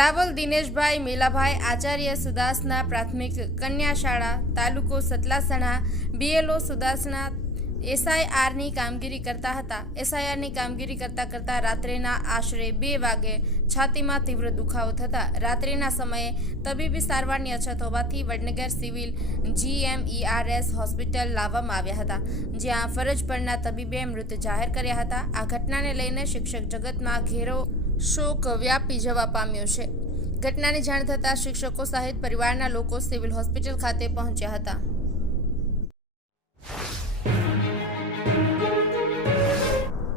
રાવલ દિનેશભાઈ મેલાભાઈ આચાર્ય સુદાસના પ્રાથમિક કન્યા શાળા તાલુકો સતલાસણા, બીએલઓ સુદાસના એસઆઈઆરની કામગીરી કરતા હતા. એસઆઈઆરની કામગીરી કરતા કરતા રાત્રેના આશરે બે વાગે છાતીમાં તીવ્ર દુખાવો થતા. રાત્રિના સમયે તબીબી સારવારની અછત હોવાથી વડનગર સિવિલ જીએમઈઆરએસ હોસ્પિટલ લાવવામાં આવ્યા હતા, જ્યાં ફરજ પરના તબીબે મૃત જાહેર કર્યા હતા. આ ઘટનાને લઈને શિક્ષક જગતમાં ઘેરો શોક વ્યાપી જવા પામ્યો છે? ઘટનાની જાણ થતાં શિક્ષકો સહિત પરિવારના લોકો સિવિલ હોસ્પિટલ ખાતે પહોંચ્યા હતા.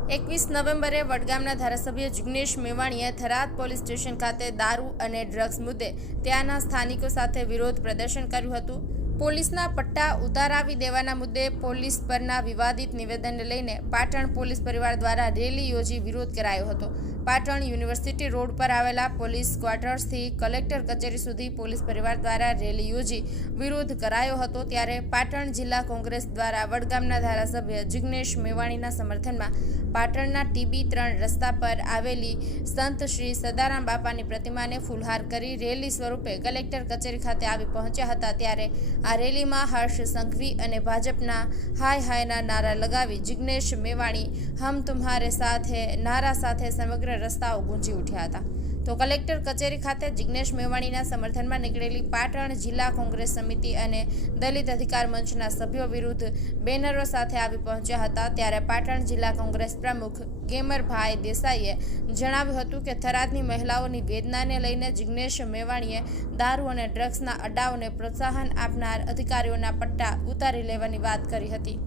એકવીસ નવેમ્બરે વડગામના ધારાસભ્ય જિગ્નેશ મેવાણીએ થરાદ પોલીસ સ્ટેશન ખાતે દારૂ અને ડ્રગ્સ મુદ્દે ત્યાંના સ્થાનિકો સાથે વિરોધ પ્રદર્શન કર્યું હતું. પોલીસના પટ્ટા ઉતારાવી દેવાના મુદ્દે પોલીસ પરના વિવાદિત નિવેદનને લઈને પાટણ પોલીસ પરિવાર દ્વારા રેલી યોજી વિરોધ કરાયો હતો. પાટણ યુનિવર્સિટી રોડ પર આવેલા પોલીસ ક્વાર્ટર્સથી કલેક્ટર કચેરી સુધી પોલીસ પરિવાર દ્વારા રેલી યોજી વિરોધ કરાયો હતો ત્યારે પાટણ જિલ્લા કોંગ્રેસ દ્વારા વડગામના ધારાસભ્ય જિગ્નેશ મેવાણીના સમર્થનમાં પાટણના ટીબી ત્રણ રસ્તા પર આવેલી સંત શ્રી સદારામ બાપાની પ્રતિમાને ફૂલહાર કરી રેલી સ્વરૂપે કલેક્ટર કચેરી ખાતે આવી પહોંચ્યા હતા ત્યારે આ રેલીમાં હર્ષ સંઘવી અને ભાજપના હાય હાયના નારા લગાવી જિગ્નેશ મેવાણી હમ તુમ્હારે સાથે, નારા સાથે સમગ્ર રસ્તાઓ ગુંજી ઉઠ્યા હતા. તો કલેક્ટર કચેરી ખાતે જિગ્નેશ મેવાણીના સમર્થનમાં નીકળેલી પાટણ જિલ્લા કોંગ્રેસ સમિતિ અને દલિત અધિકાર મંચના સભ્યો વિરુદ્ધ બેનરો સાથે આવી પહોંચ્યા હતા ત્યારે પાટણ જિલ્લા કોંગ્રેસ પ્રમુખ ગેમરભાઈ દેસાઈએ જણાવ્યું હતું કે થરાદની મહિલાઓની વેદનાને લઈને જિગ્નેશ મેવાણીએ દારૂ અને ડ્રગ્સના અડાઓને પ્રોત્સાહન આપનાર અધિકારીઓના પટ્ટા ઉતારી લેવાની વાત કરી હતી.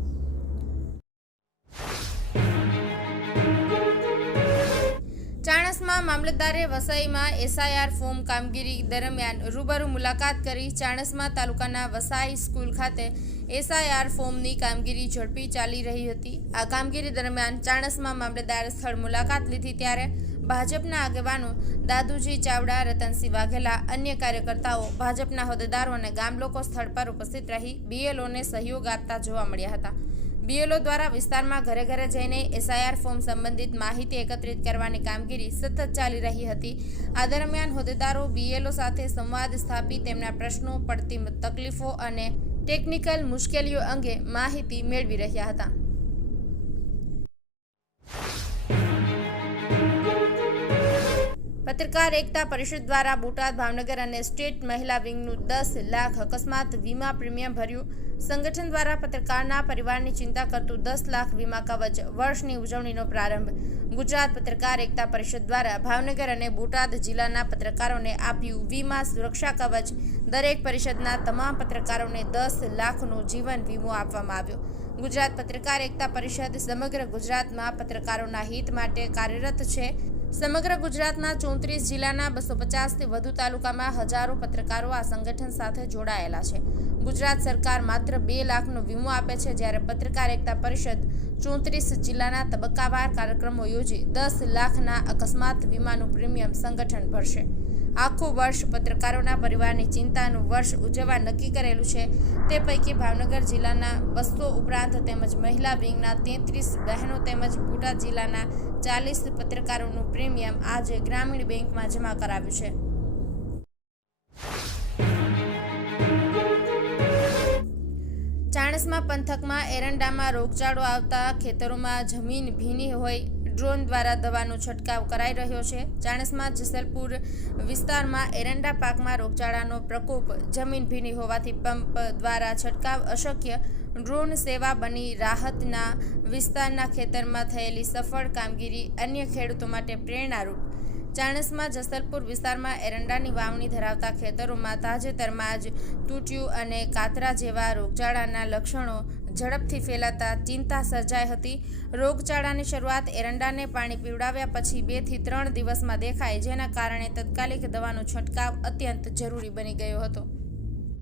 ચાણસમાં મામલતદારે વસાઈમાં એસઆઈઆર ફોર્મ કામગીરી દરમિયાન રૂબરૂ મુલાકાત કરી ચાણસમા તાલુકાના વસાઈ સ્કૂલ ખાતે એસઆઈઆર ફોર્મની કામગીરી ઝડપી ચાલી રહી હતી. આ કામગીરી દરમિયાન ચાણસમાં મામલતદાર સ્થળ મુલાકાત લીધી ત્યારે ભાજપના આગેવાનો દાદુજી ચાવડા રતનસિંહ વાઘેલા, અન્ય કાર્યકર્તાઓ ભાજપના હોદ્દેદારો અને ગામ સ્થળ પર ઉપસ્થિત રહી બીએલઓને સહયોગ આપતા જોવા મળ્યા હતા. બીએલઓ દ્વારા વિસ્તારમાં ઘરે ઘરે જઈને એસઆઈઆર ફોર્મ સંબંધિત માહિતી એકત્રિત કરવાની કામગીરી સતત ચાલી રહી હતી. આ દરમિયાન હોદ્દેદારો બીએલઓ સાથે સંવાદ સ્થાપી તેમના પ્રશ્નો પડતી તકલીફો અને ટેકનિકલ મુશ્કેલીઓ અંગે માહિતી મેળવી રહ્યા હતા. પત્રકાર એકતા પરિષદ દ્વારા બોટાદ, ભાવનગર અને સ્ટેટ મહિલા વિંગનું દસ લાખ અકસ્માત વીમા પ્રીમિયમ ભર્યું. સંગઠન દ્વારા પત્રકારના પરિવારની ચિંતા કરતું દસ લાખ વીમા કવચ વર્ષની ઉજવણીનો પ્રારંભ. ગુજરાત પત્રકાર એકતા પરિષદ દ્વારા ભાવનગર અને બોટાદ જિલ્લાના પત્રકારોને આપ્યું વીમા સુરક્ષા કવચ. દરેક પરિષદના તમામ પત્રકારોને દસ લાખનો જીવન વીમો આપવામાં આવ્યો. ગુજરાત પત્રકાર એકતા પરિષદ સમગ્ર ગુજરાતમાં પત્રકારોના હિત માટે કાર્યરત છે. સમગ્ર ગુજરાતના ચોત્રીસ જિલ્લાના બસો પચાસથી વધુ તાલુકામાં હજારો પત્રકારો આ સંગઠન સાથે જોડાયેલા છે. ગુજરાત સરકાર માત્ર બે લાખનો વીમો આપે છે જ્યારે પત્રકાર એકતા પરિષદ ચોત્રીસ જિલ્લાના તબક્કાવાર કાર્યક્રમો યોજી દસ લાખના અકસ્માત વીમાનું પ્રીમિયમ સંગઠન ભરશે. આખું વર્ષ પત્રકારોના પરિવારની ચિંતાનું વર્ષ ઉજવવા નક્કી કરેલું છે. તે પૈકી ભાવનગર જિલ્લાના બસો ઉપરાંત તેમજ મહિલા વિંગના તેત્રીસ બહેનો તેમજ બોટાદ જિલ્લાના ચાલીસ પત્રકારોનું પ્રીમિયમ આજે ગ્રામીણ બેંકમાં જમા કરાવ્યું છે. ચાણસમા પંથકમાં એરંડામાં રોગચાળો આવતા ખેતરોમાં જમીન ભીની હોય ડ્રોન દ્વારા દવાનો છંટકાવ કરાઈ રહ્યો છે. ચાણસમાં જસલપુર વિસ્તારમાં એરંડા પાકમાં રોગચાળાનો પ્રકોપ જમીન ભીની હોવાથી પંપ દ્વારા છંટકાવ અશક્ય ડ્રોન સેવા બની રાહતના વિસ્તારના ખેતરમાં થયેલી સફળ કામગીરી અન્ય ખેડૂતો માટે પ્રેરણારૂપ. ચાણસમાં જસલપુર વિસ્તારમાં એરંડાની વાવણી ધરાવતા ખેતરોમાં તાજેતરમાં જ તૂટ્યું અને કાતરા જેવા રોગચાળાના લક્ષણો ઝડપથી ફેલાતા ચિંતા સર્જાઈ હતી. રોગચાળાની શરૂઆત એરંડાને પાણી પીવડાવ્યા પછી બેથી ત્રણ દિવસમાં દેખાય જેના કારણે તત્કાલિક દવાનો છંટકાવ અત્યંત જરૂરી બની ગયો હતો.